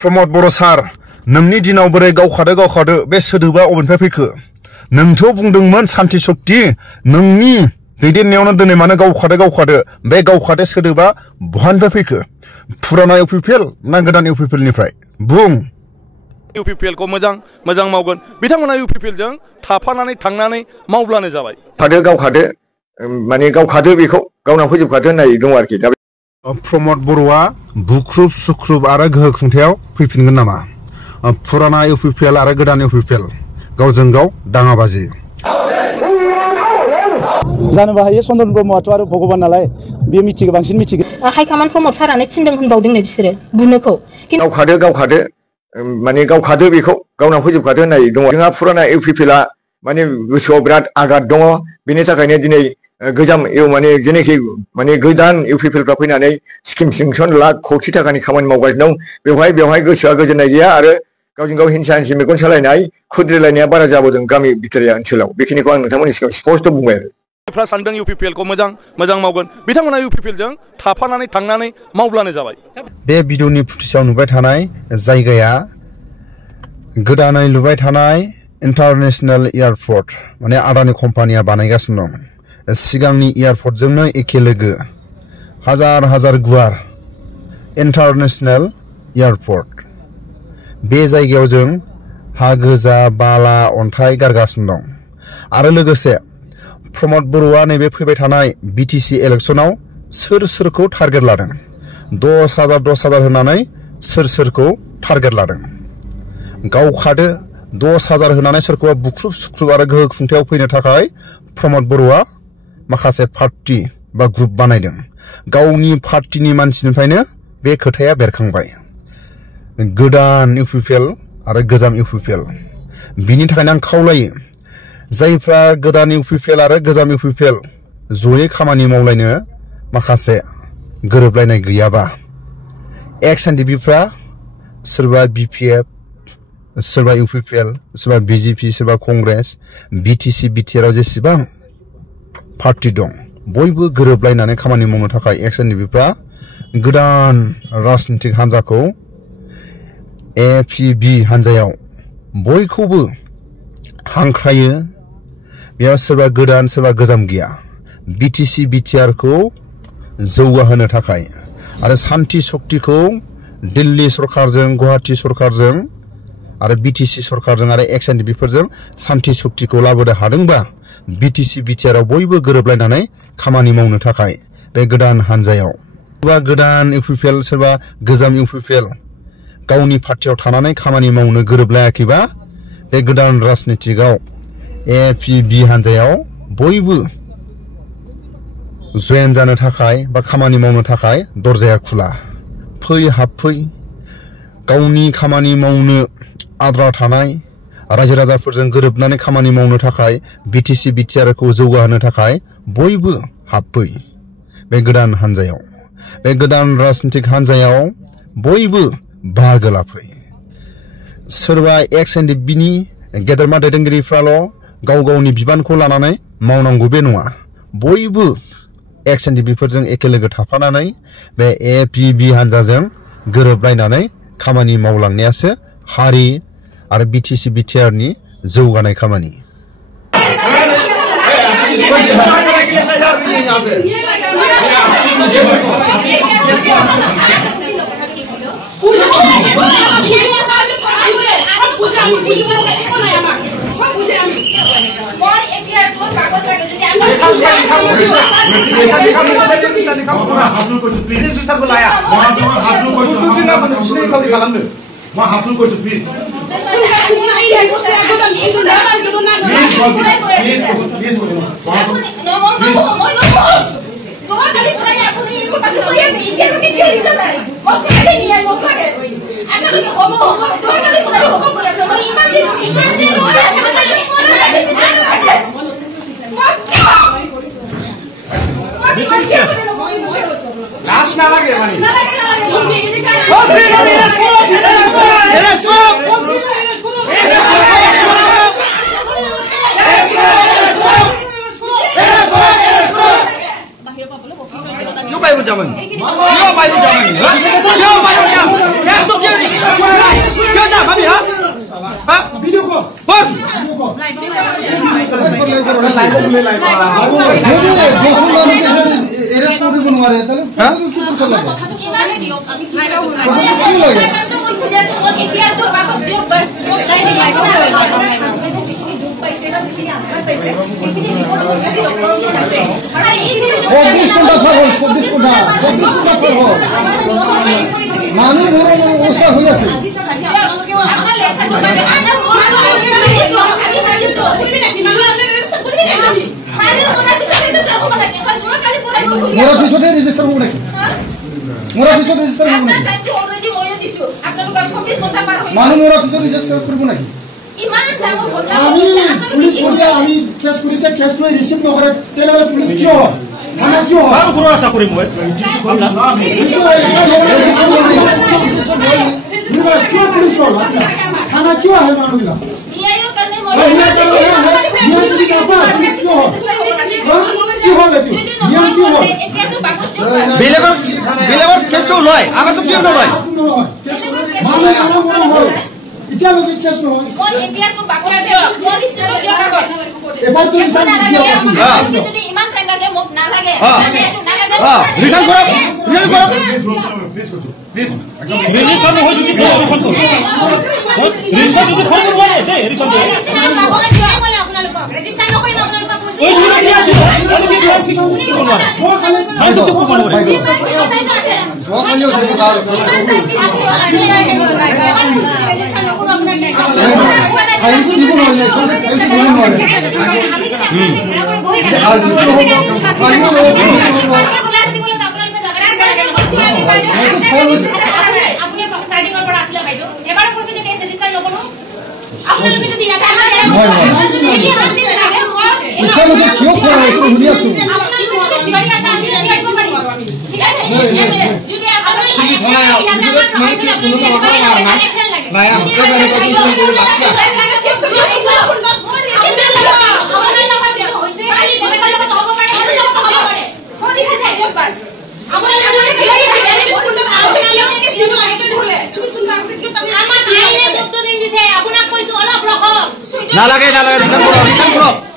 प्रमद बर' सार नोंनि दिनाव बोरै गावखादो बे सोदोबा अबेनिफ्राय फैखो नोंथ' बुंदोंमोन सान्ति शक्ति नोंनि दैदेननायावनो दिनै मानो गावखादो बे गावखादो सोदोबा बहानिफ्राय फैखो पुराना इउपिपिएल ना गोदान इउपिपिएलनिफ्राय बुं इउपिपिएल को मोजां मावगोन बिथांमोना इउपिपिएल जों थाफानानै थांनानै मावब्लानो जाबाय गावखादो माने गावखादो बेखौ गावना फोजोबखादो होननाय दं आरोखि दा प्रमद बर'आ बुख्रुब सुख्रुब आरो गोहो खुंथायाव फैफिनगोन नामा पुराना इउपिपिएल आरो गोदान इउपिपिएल गावजों गाव दाङाबाजि जानोबो हायो चन्दन ब्रह्मआथ' आरो भगबान नालाय बे मिथिगो बांसिन मिथिगो हाइकमान्ड प्रमद सारानो थिनदों होनबावदोंनो बिसोरो बुनोखौ गावखादो माने गावखादो बेखौ गावना फोजोबखादो होननाय दङ जोंहा पुराना इउपिपिएलआ माने गोसोआव बिराद आघात दङ बेनि थाखायनो दिनै गोजाम माने जेनेखि माने गोदान इउपिपिएलफ्रा फैनानै स्किम सेंसन लाख कोटि थाखानि खामानि मावगासिनो दं बेवहाय गोसोआ गोजोननाय गैया आरो गावजों गाव हिंसा हिंसि मेगन सालायनाय खुद्रिलायनाया बारा जाबोदों गामि बिथोरिया ओनसोलाव बेखिनिखौ आं नोंथांमोननि सिगाङाव स्पष्ट बुंबाय आरो सानदों इउपिपिएल को मोजां मावगोन बिथांमोना इउपिपिएल जों थाफानानै थांनानै मावब्लानो जाबाय बे भिडिअनि फुटेजाव नुबाय थानाय जायगाया गोदानै लुबाय थानाय इन्टारनेशनेल एयारपर्ट माने आदानि कम्पानिया बानायगासिनो दं सिगांनि एयारपर्टजोंनो एखे लोगो हाजार गुवार इन्टारनेशनेल एयारपर्ट बे जायगायाव जों हा गोजा बाला अन्थाइ गारगासिनो दं आरो लोगोसे प्रमद बर'आ नैबे फैबाय थानाय बिटिसि इलेक्शनाव सोरखौ टारगेट लादों 10,000 होनानै सोरखौ टारगेट लादों गावखादो 10,000 होनानै सोरखौबा बुख्रुब सुख्रुब आरो गोहो खुंथायाव फैनो थाखाय प्रमद बर'आ माखासे पार्टी बा ग्रुप बानायदों गावनि पार्टीनि मानसिनिफ्रायनो बे खोथाया बेरखांबाय गोदान इउपिपिएल आरो गोजाम इउपिपिएल बिनि थाखायनो आं खावलायो जायफ्रा गोदान इउपिपिएल आरो गोजाम इउपिपिएल जयै खामानि मावलायनो माखासे गोरोबलायनाय गैयाबा एक्स एनडिपिफ्रा सोरबा बिपिएफ सोरबा इउपिपिएल सोरबा बिजेपि सोरबा कंग्रेस बिटिसि बिटिआरआव जेसेबां पार्टी दं बयबो गोरोबलायनानै खामानि मावनो थाखाय एक्स एनडिपिफ्रा गोदान राजनीतिक हान्जाखौ एपिबि हान्जायाव बयखौबो हांख्रायो बेयाव सोरबा गोदान सोरबा गोजाम गैया बिटिसि बिटिआरखौ जौगाहोनो थाखाय आरो सान्ति शक्तिखौ दिल्ली सरकारजों गुवाहाटी सरकारजों आरो बिटिसि सरकारजों आरो एक्स एनडिपिफोरजों सान्ति शक्तिखौ लाबोनो हादोंबा बिटिसि बिटिआरआव बयबो गोरोबलायनानै खामानि मावनो थाखाय बे गोदान हान्जायाव सोरबा गोदान इउपिपिएल सोरबा गोजाम इउपिपिएल गावनि पार्टीयाव थानानै खामानि मावनो गोरोबलायाखैबा बे गोदान राजनीतिकआव एपिबि हान्जायाव बयबो जयेन जानो थाखाय बा खामानि मावनो थाखाय दरजाया खुला हाबफै गावनि खामानि मावनो आद्रा थानाय रायजो राजाफोरजों गोरोबनानै खामानि मावनो थाखाय बिटिसि बिटिआरखौ जौगाहोनो थाखाय बयबो हाबफै बे गोदान हान्जायाव बे गोदान राजनीतिक हान्जायाव बयबो बाहागो लाफै सोरबा एक्स एनडिपिनि गेदेरमा दैदेनगिरिफ्राल' गावनि बिबानखौ लानानै मावनांगौ बे नङा बयबो एक्स एनडिपिफोरजों एखे लोगो थाफानानै बे एपिबि हान्जाजों गोरोबलायनानै खामानि मावलांनायासो हारि आरो बिटिसि बिटिआरनि जौगानाय खामानि Ma hapun ko please. Last na lagi mani. বাহিৰত যাবা নি কিয় বাহিৰত যাবা নি কিয় বাহিৰত যাম কেনটো কিয় যা ভাবি হা ভিডিও কল বস এরা করে বনবারে তাহলে কি করতে লাগে কথা কি মানে দিও আমি কি লাগে মই খুঁজে আছো মই এতিয়া তো বাকস দিও বাস पैसे का जितनी आधार पैसे इतनी रिपोर्ट हो गई डॉक्टर से আছে আরে এই 24 ঘন্টা পর 24 ঘন্টা পর মানে বড় অবস্থা হয়ে আছে আপনার লেকচার করবে আপনার আমি মানিছো বুঝবি না কি মানে আপনি রেজিস্টার করবি না মানে ওনা কিছু রেজিস্টার হবে না আর জমা খালি পড়াই মোরা পিছনে রেজিস্টার হবে না মোরা পিছনে রেজিস্টার হবে না আপনার টাইম তো অলরেডি হয়ে দিছো আপনার লোক 24 ঘন্টা পার হয়ে মানে মোরা পিছনে রেজিস্টার করব নাকি আমি পুলিশ বলিয়া আমি কেস করিছে কেস তো রিসিভ নকরে তেলে পুলিশ কিয় থানা কিয় আর পুরো আশা করি মই থানা কিয় হয় মানুষগুলা নিয়ায়ও করলে মই নিয়ায় কি আপা পুলিশ কিয় কি হবে কি নিয়ায় কি হবে এটা তো বাকস বেলেগর কেস তো লয় আমরা তো কিয় নয় মানে আমরা মনে ইতিয়া লগে কেস নহয় মই এতিয়া তো বাকস দিও মই রিসিভ দিও কাগজ এবাৰ তো যদি ইমান টাইম লাগে মোক না লাগে না লাগে রিটার্ন কৰক প্লিজ ৰিটাৰ্ন হৈ যদি ৰিফান্ড কৰক ৰিফান্ড যদি ফোন কৰিব দে ৰিফান্ড মই আপোনালোক ৰেজিস্টাৰ নকৰিম আপোনালোক ওই কি আছে আমি কি কৰিব ও খালি ফাইলটো তো কোন কৰে সকালে ওই কাল ৰেজিস্টাৰ নকৰো আপোনাক আই কি কোন হলে নালাগে ৰিটাৰ্ন কৰো